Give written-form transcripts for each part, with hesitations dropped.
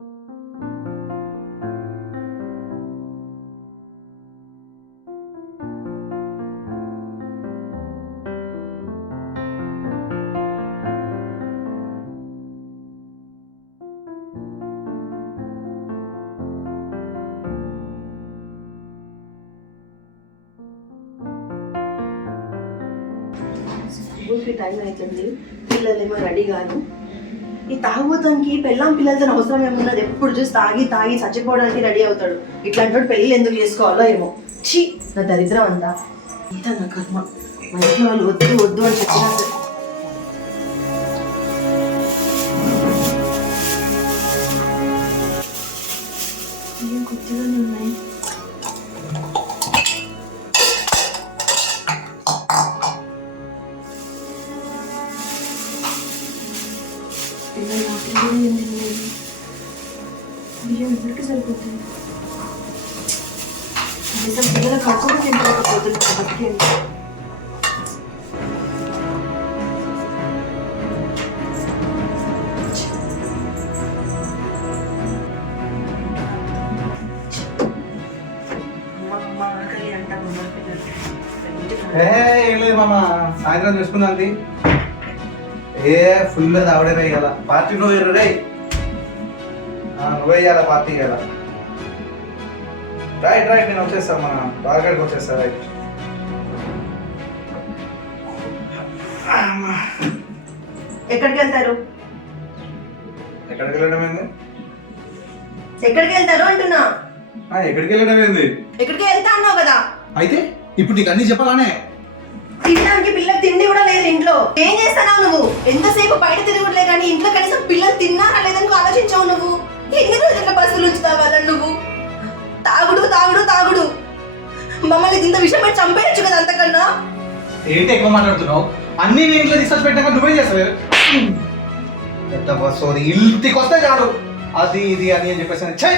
స్కూల్కి టైం అవుతుంది, పిల్లలేమో రెడీ కాదు. ఈ తాగుబోతానికి పెళ్ళాం పిల్లలతో అవసరం ఏమున్నది? ఎప్పుడు చూసి తాగి తాగి చచ్చిపోవడానికి రెడీ అవుతాడు. ఇట్లాంటి పెళ్ళి ఎందుకు చేసుకోవాలో ఏమో. ఛీ, నా దరిద్రం అంతా ఇంత నా కర్మ. మా ఇంట్లో వాళ్ళు వద్దు వద్దు అని చెప్పినా ఏం కొత్తగానే ఉన్నాయి. బియ్యం ఇద్దరికి సరిపోతుంది. పిల్లల కడుపుగా తింటారు కాబట్టి ఏం లేదు మామ, సాయంత్రం చూసుకుందాంది. ఏ ఫుల్ తావడే రే ఇలా పార్టీ నువ్వు రే, నువ్వే ఇవ్వాలా పార్టీ ఇవ్వాలా. రైట్ రైట్, నేను వచ్చేస్తాను, మన బార్గడికి వచ్చేస్తా. రైట్. ఎక్కడికి వెళ్తారు? ఎక్కడికి వెళ్ళడం ఏంది? ఎక్కడికి వెళ్తారు అంటున్నా. ఎక్కడికి వెళ్ళడం ఏంది? ఎక్కడికి వెళ్తా అన్నావు కదా. అయితే ఇప్పుడు నీకు అన్ని చెప్పాలానే? తినడానికి పిల్లలు తిండి కూడా లేదు ఇంట్లో. ఏం చేస్తున్నావు నువ్వు? ఎంతసేపు బయట తిరగట్లే కానీ ఇంట్లో కనీసం పిల్లలు తిన్నారా లేదని ఆలోచించావు నువ్వు. ఎన్ని రోజుల బస్సులు ఉంచుతావు వాళ్ళని నువ్వు? తాగుడు తాగుడు తాగుడు. మమ్మల్ని ఇంత విషయం పెట్టి చంపేయచ్చు కదా అంతకన్నా. ఏంటి ఎక్కువ మాట్లాడుతున్నావు? అన్ని నీ ఇంట్లో తీసుకొచ్చి పెట్టాక నువ్వే చేస్తావు. ఎంత బస్సు ఇంటికి వస్తే చాలు అది ఇది అని చెప్పేసి ఛే.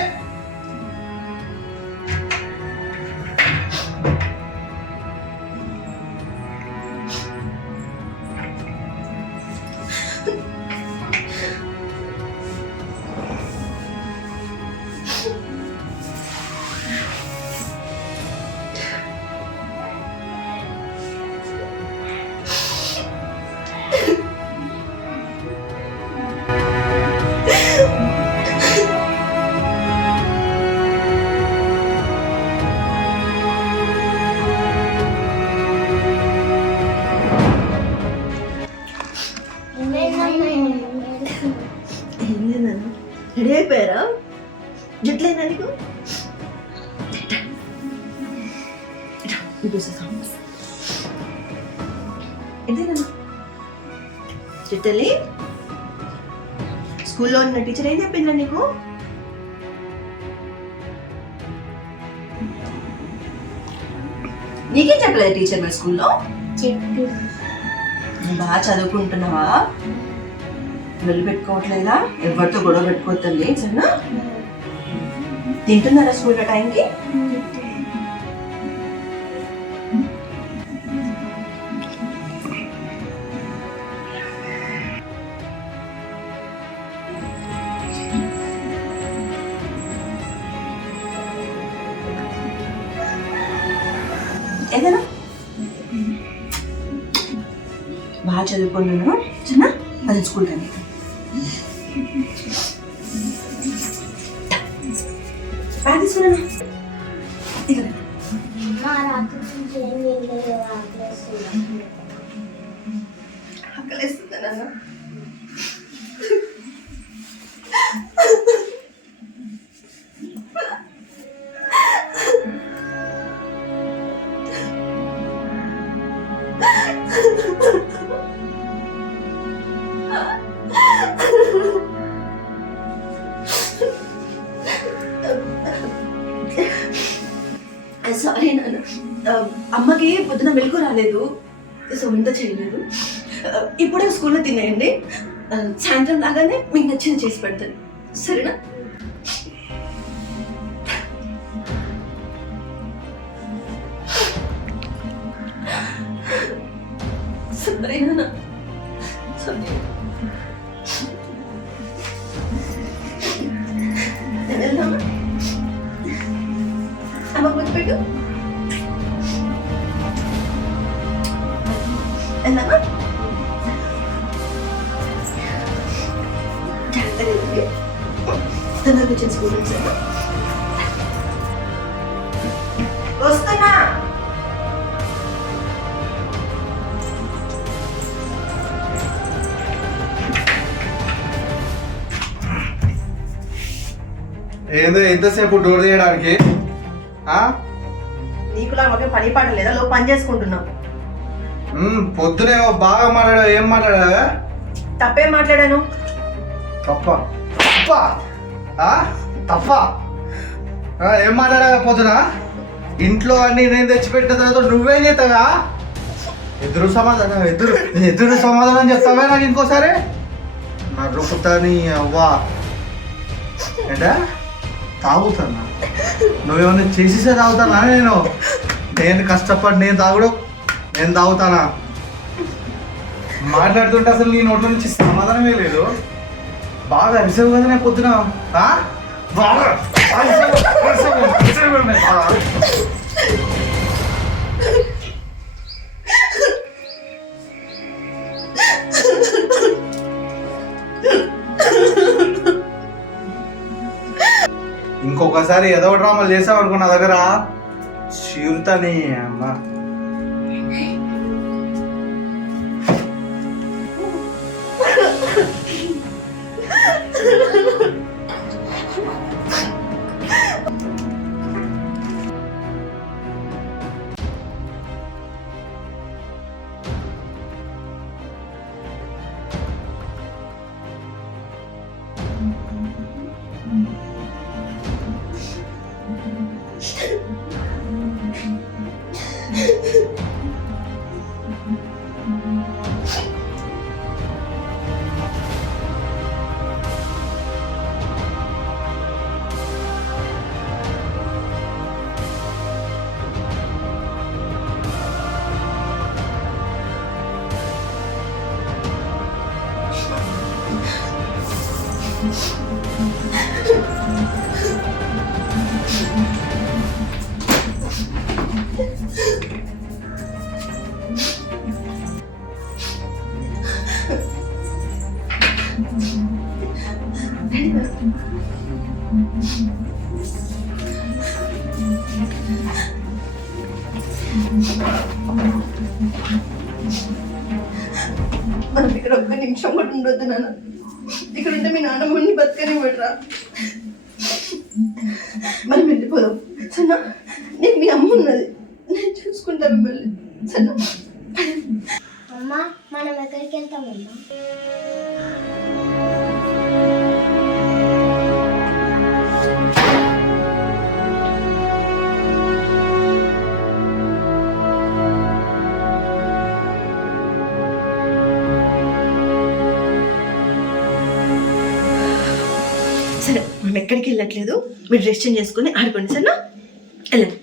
రెడీ అయిపోయారా? జుట్లేదా నీకు? చిట్టలి, స్కూల్లో ఉన్న టీచర్ ఏం చెప్పిందా నీకు? నీకేం చెప్పలేదు టీచర్ మరి స్కూల్లో? నువ్వు బాగా చదువుకుంటున్నావా? వెళ్ళి పెట్టుకోవట్లేదా? ఎవరితో గొడవ పెట్టుకోవద్దండి సరేనా? తింటున్నారా స్కూల్లో టైంకి? ఏదైనా బాగా చదువుకున్నాను సరేనా? అది స్కూల్ కానీ బ్యాగ్ తీసుకున్నాను. ఆకలేస్తుందా నాన్న? సారీ నాన్న, అమ్మకి పొద్దున మెలకు రాలేదు, సో వంట చేయలేదు. ఇప్పుడే స్కూల్లో తినేయండి, సాయంత్రం లాగానే మీకు నచ్చింది చేసి పెడతాను సరేనా? సరేనా? సరే. వెళ్దామా? అమ్మ ముద్దు పెట్టు. వెళ్దామా? జాగ్రత్తగా వెళ్ళండి. తొందరగా వచ్చేసి స్కూల్ నుంచి వస్తున్నా. ఏందో ఎంతసేపు డోర్ తీయడానికి? నీకులా మాకే పని పాట లేదా? లో పని చేసుకుంటున్నావు. పొద్దునే బాగా మాట్లాడా. ఏం మాట్లాడా? తప్పేం మాట్లాడాను? తప్ప తప్ప తప్ప ఏం మాట్లాడా పొద్దున? ఇంట్లో అన్ని నేను తెచ్చిపెట్టిన తర్వాత నువ్వేం చేస్తావా? ఎదురు సమాధానం చెప్తావా నాకు ఇంకోసారి? నా రూపుతాని అవ్వా ఏంటా తాగుతానా? నువ్వేమన్నా చేసేసే తాగుతానా? నేను కష్టపడి నేను తాగుతానా? మాట్లాడుతుంటే అసలు నీ నోట్ల నుంచి సమాధానమే లేదు. బాగా అరిసావు కదా నేను పొద్దున. బాగా ఇంకొకసారి ఏదో డ్రామాలు చేసావు అనుకో నా దగ్గర చీరుతాని అమ్మా. మనం ఇక్కడ ఒక్క నిమిషం కూడా ఉండొద్దు నాన్న. ఇక్కడ ఉంటే మీ నాన్నమ్మని బతకనివ్వడరా. మనం వెళ్ళిపోదాం సన్నా. నీకు మీ అమ్మ ఉన్నది, నేను చూసుకుంటా మిమ్మల్ని సన్నా. అమ్మా మనం ఎక్కడికి వెళ్తామమ్మా? సరే మనం ఎక్కడికి వెళ్ళట్లేదు. మీరు డ్రెస్ చేంజ్ చేసుకుని ఆడుకోండి సరేనా? వెళ్ళండి.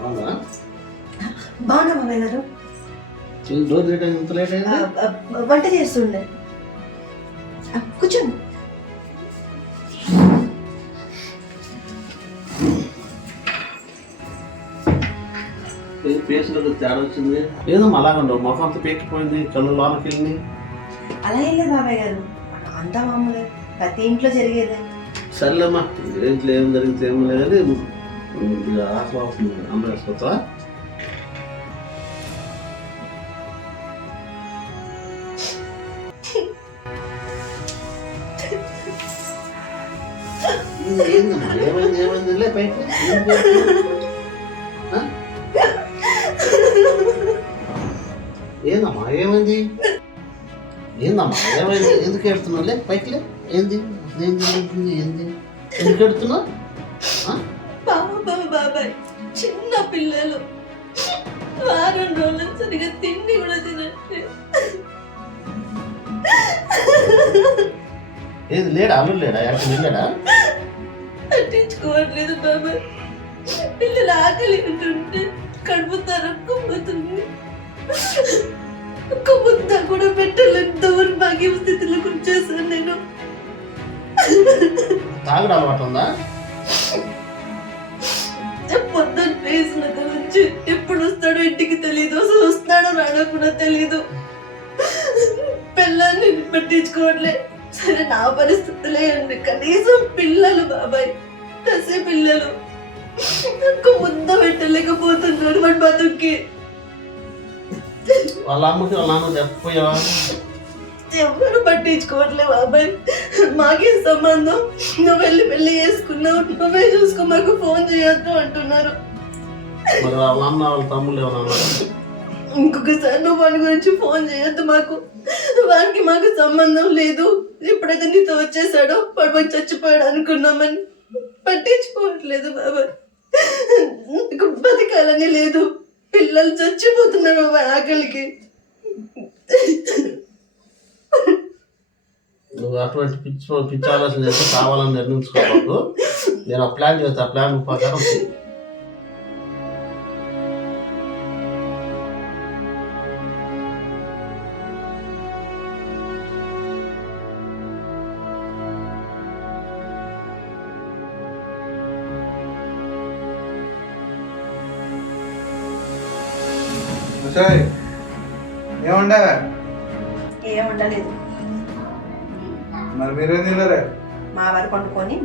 బాగుందా? బాగున్నా బాబాయ్ గారు. రోజు లేట్ అయింది, ఇంత లేట్ అయింది. వంట చేస్తుండే. కూర్చోండి. ఫేస్లో తేడా వచ్చింది. ఏదో అలాగండవు, మొఖం అంతా పేకిపోయింది, కళ్ళు లోనకి వెళ్ళి. అలా ఏం లేదు బాబాయ్ గారు, అంతా మామూలే, ప్రతి ఇంట్లో జరిగేదే. సర్లేమ్మా, ఇంట్లో ఏం జరిగితే ఏం లేదని ఆకలి అవుతుంది. అమ్మ వేసుకోవచ్చా? ఏందమ్మా, ఏమైంది ఏమైంది? లే పైకి. ఏందమ్మా ఏమైంది? ఏందమ్మా ఏమైంది? ఎందుకు ఎడుతున్నావు? లే పైకి లే. ఏంది ఏంది ఏంది ఏంది ఎందుకు ఎడుతున్నావు? బాబాయ్, చిన్న పిల్లలు వారం రోజులు సరిగా తిండి కూడా తినట్లేదు. ఏది లేడా? అల్లుడు లేడా? ఎక్కడ వెళ్ళాడా? పట్టించుకోవట్లేదు బాబాయ్. పిల్లలు ఆకలి ఉంటుంటే కడుపు తరక్కుపోతుంది. ఒక్క ముద్ద కూడా పెట్టలేని దౌర్భాగ్య స్థితిలో కూర్చేసాను నేను. తాగుడు అలవాటు ఉందా? పొద్దున్న వేసిన నుంచి ఎప్పుడు వస్తాడో ఇంటికి తెలీదు, అసలు వస్తాడో రాడో కూడా తెలీదు. పిల్లల్ని పట్టించుకోవట్లే. సరే నా పరిస్థితులే అండి, కనీసం పిల్లలు బాబాయ్, కసే పిల్లలు ఒక్క ముద్ద పెట్టలేకపోతున్నాడు వాడి బతుక్కి. వాళ్ళ అమ్మకి వాళ్ళ నాన్న చెప్పపోయావా? ఎవరు పట్టించుకోవట్లే బాబాయ్. మాకే సంబంధం, నువ్వు వెళ్ళి పెళ్లి చేసుకున్నావు, నువ్వే చూసుకో, మాకు ఫోన్ చేయొద్దు అంటున్నారు. మరి వాళ్ళ అన్న వాళ్ళ తమ్ముళ్ళు ఏమన్నా? ఇంకొకసారి నువ్వు వాడి గురించి ఫోన్ చేయొద్దు, వాడికి మాకు సంబంధం లేదు. ఎప్పుడైతే నీతో వచ్చేసాడో వాడు మాకు చచ్చిపోయాడు అనుకున్నామని పట్టించుకోవట్లేదు బాబాయ్. నీకు బతకాలని లేదు, పిల్లలు చచ్చిపోతున్నారు బాబాయ్ ఆకలికి. నువ్వు అటువంటి పిచ్చి ఆలోచన చేస్తే కావాలని నిర్ణయించుకోవద్దు. నేను ఆ ప్లాన్ చేస్తా, ఆ ప్లాన్ ప్రకారం ఏమండే? ఏం ఉండలేదు, మరి మీరేం తినరే? మా వారు పండుకొని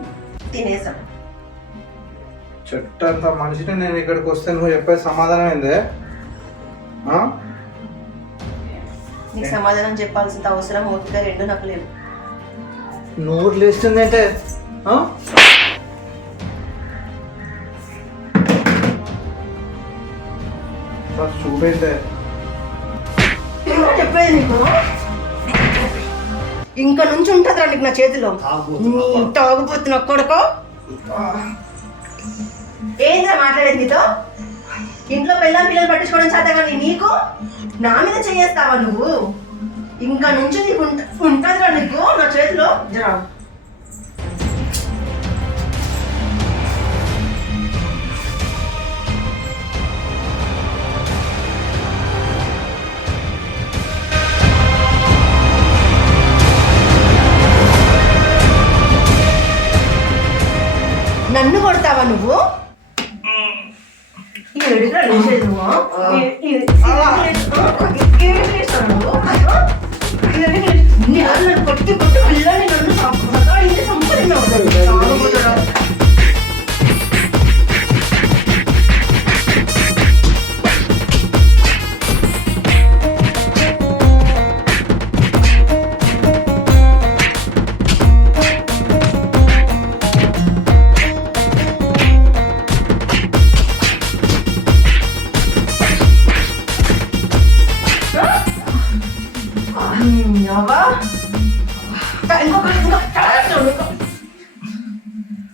తినేసాం. చెట్టు అంత మనిషిని నేను ఇక్కడికి వస్తే నువ్వు చెప్పే సమాధానం ఏందే? నీకు సమాధానం చెప్పాల్సిన అవసరం ఓపిక రెండు నాకు లేవు. నోరు లేస్తుందంటే చూపైతే చెప్పేది నీకు ఇంకా నుంచి ఉంటుందిరా నీకు నా చేతిలో. నీ తాగుపోతున్నా కొడుకో. ఏంద్రా మాట్లాడేది నీతో? ఇంట్లో పిల్లలు పట్టించుకోవడం చేత కానీ నీకు నా మీద చేస్తావా నువ్వు? ఇంకా నుంచి నీకు ఉంటుందిరా నీకు నా చేతిలో. జరా నన్ను కొడతావా నువ్వు? కొట్టి కొట్టి పిల్లని నన్ను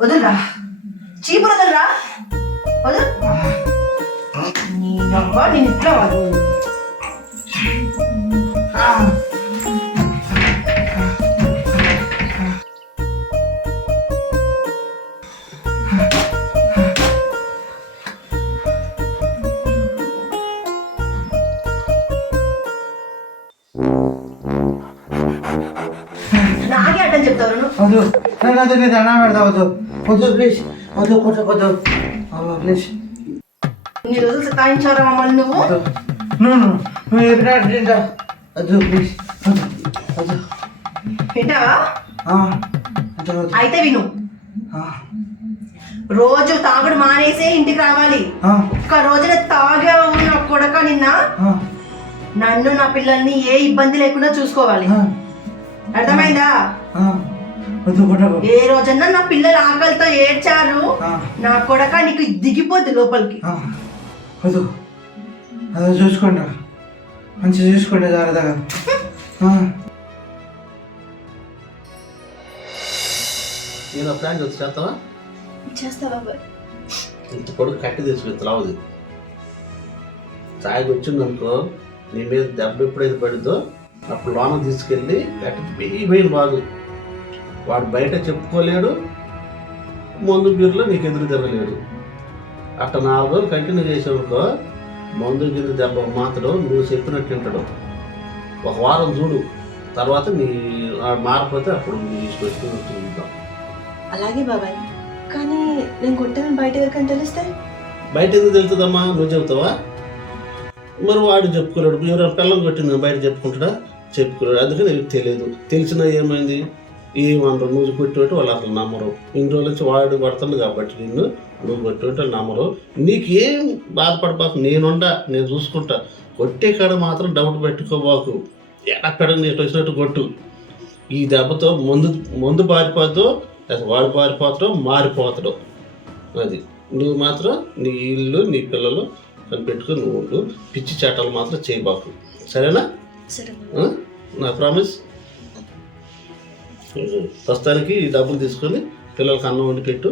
వదలరా, చీపురు వదలరా, వదలు. నీ అబ్బా నేను ఇట్లా వద్దు నేను వద్దు, నీ దండం పెడతా, వద్దు వద్దు ప్లీజ్, వద్దు కొట్టకొద్దు ప్లీజ్. ఇన్ని రోజులు సతాయించారా మమ్మల్ని నువ్వు? వద్దు నువ్వు చెప్పినట్టు తింటా, వద్దు ప్లీజ్, వద్దు వద్దు. వింటావా? వద్దు వద్దు. అయితే విను, రోజు తాగుడు మానేసే ఇంటికి రావాలి. ఒక్క రోజున తాగావు నా కొడక నిన్న, నన్ను నా పిల్లల్ని ఏ ఇబ్బంది లేకుండా చూసుకోవాలి. అర్థమైందా? వద్దు కొట్టకు. ఏ రోజన్నా నా పిల్లలు ఆకలితో ఏడ్చారు నా కొడక నీకు దిగిపోద్ది లోపలికి. వద్దు అదే చూసుకోండి, మంచిగా చూసుకోండి జాగ్రత్తగా. నేను ప్లాన్ వచ్చి చేస్తావా? చేస్తా బాబాయ్. ఇంత కొడుకు కట్టి తీసుకుని రావద్దు. తాగి వచ్చింది అనుకో, నీ మీద దెబ్బ ఎప్పుడైతే పడిందో అప్పుడు లోన తీసుకెళ్ళి కట్టి వేయని బాగు. వాడు బయట చెప్పుకోలేడు, మందు బీరులో నీకు ఎదురు తిరగలేడు. అట్ట 4 రోజులు కంటిన్యూ చేసావుకో, మందు గిన్నె దెబ్బ మాత్రం నువ్వు చెప్పినట్టు తింటాడు. 1 వారం చూడు, తర్వాత నీ మారిపోతే అప్పుడు నీ ఇష్టం. అలాగే బాబాయ్, కానీ నేను కొట్టాను బయట ఎవరికని తెలిస్తే? బయట ఎందుకు తెలుతుందమ్మా? నువ్వు చెబుతావా? మరి వాడు చెప్పుకోలేడు. ఎవరైనా పిల్లం కొట్టింది బయట చెప్పుకుంటాడా? చెప్పుకోలేడు. అందుకని నీకు తెలియదు. తెలిసినా ఏమైంది? ఏమన్నారు? నువ్వు కొట్టినట్టు వాళ్ళు అసలు నమ్మరు. ఇన్ని రోజుల నుంచి వాడు పడుతుంది కాబట్టి నువ్వు కొట్టినట్టు వాళ్ళు నమ్మరు. నీకేం బాధపడబాకు, నేను చూసుకుంటా. కొట్టే కాడ మాత్రం డౌట్ పెట్టుకోబాకు. ఎక్కడ నీకు వచ్చినట్టు కొట్టు. ఈ దెబ్బతో ముందు పారిపోద్దు, వాడు పారిపోతాడో మారిపోతాడు. అది నువ్వు మాత్రం నీ ఇల్లు నీ పిల్లలు కనిపెట్టుకుని నువ్వు ఉండు. పిచ్చి చేటాలు మాత్రం చేయబాకు, సరేనా? నా ప్రామిస్. ప్రస్తుతానికి ఈ డబ్బులు తీసుకొని పిల్లలకి అన్నం వండి పెట్టు,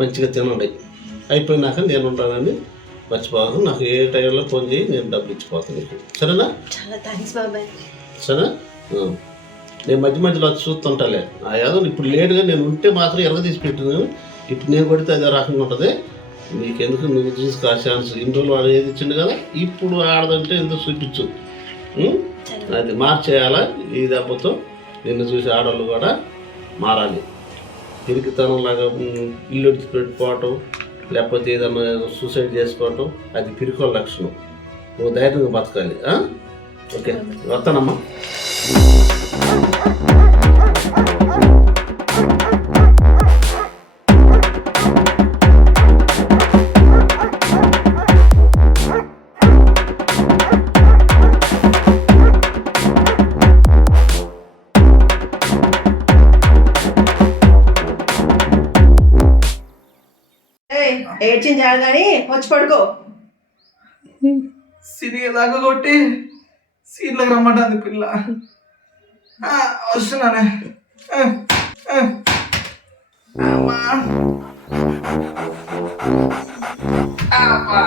మంచిగా తినండి. అయిపోయినాక నేను ఉంటానని మర్చిపోవాలి. నాకు ఏ టైంలో ఫోన్ చేయి, నేను డబ్బులు ఇచ్చిపోతాను నీకు, సరేనా? చాలా థ్యాంక్స్ బాబాయ్. సరేనా? నేను మధ్యలో వచ్చి చూస్తుంటాలే. ఏదో ఇప్పుడు లేటుగా నేను ఉంటే మాత్రం ఎరగ తీసి పెట్టినాను. ఇప్పుడు నేను కొడితే అదే రకంగా ఉంటుంది. నీకెందుకు, నువ్వు తీసుకో ఛాన్స్. ఇన్ని రోజులు వాడు ఏది ఇచ్చిండు కదా, ఇప్పుడు ఆడదంటే ఎందుకు చూపించు. అది మార్చేయాలా. ఈ దెబ్బతో నిన్ను చూసి ఆడవాళ్ళు కూడా మారాలి. పిరికితనంలాగా ఇల్లు విడిచిపెట్టుకోవటం, లేకపోతే ఏదన్నా సూసైడ్ చేసుకోవటం, అది పిరికోల లక్షణం. నువ్వు ధైర్యంగా బతకాలి. ఓకే, వస్తానమ్మా. ఏడ్చింది చాలు కానీ వచ్చి పడుకో. సిరిగా దాకా కొట్టి సీట్లకు రమ్మంటుంది పిల్ల. వస్తున్నానే. అమ్మా అమ్మా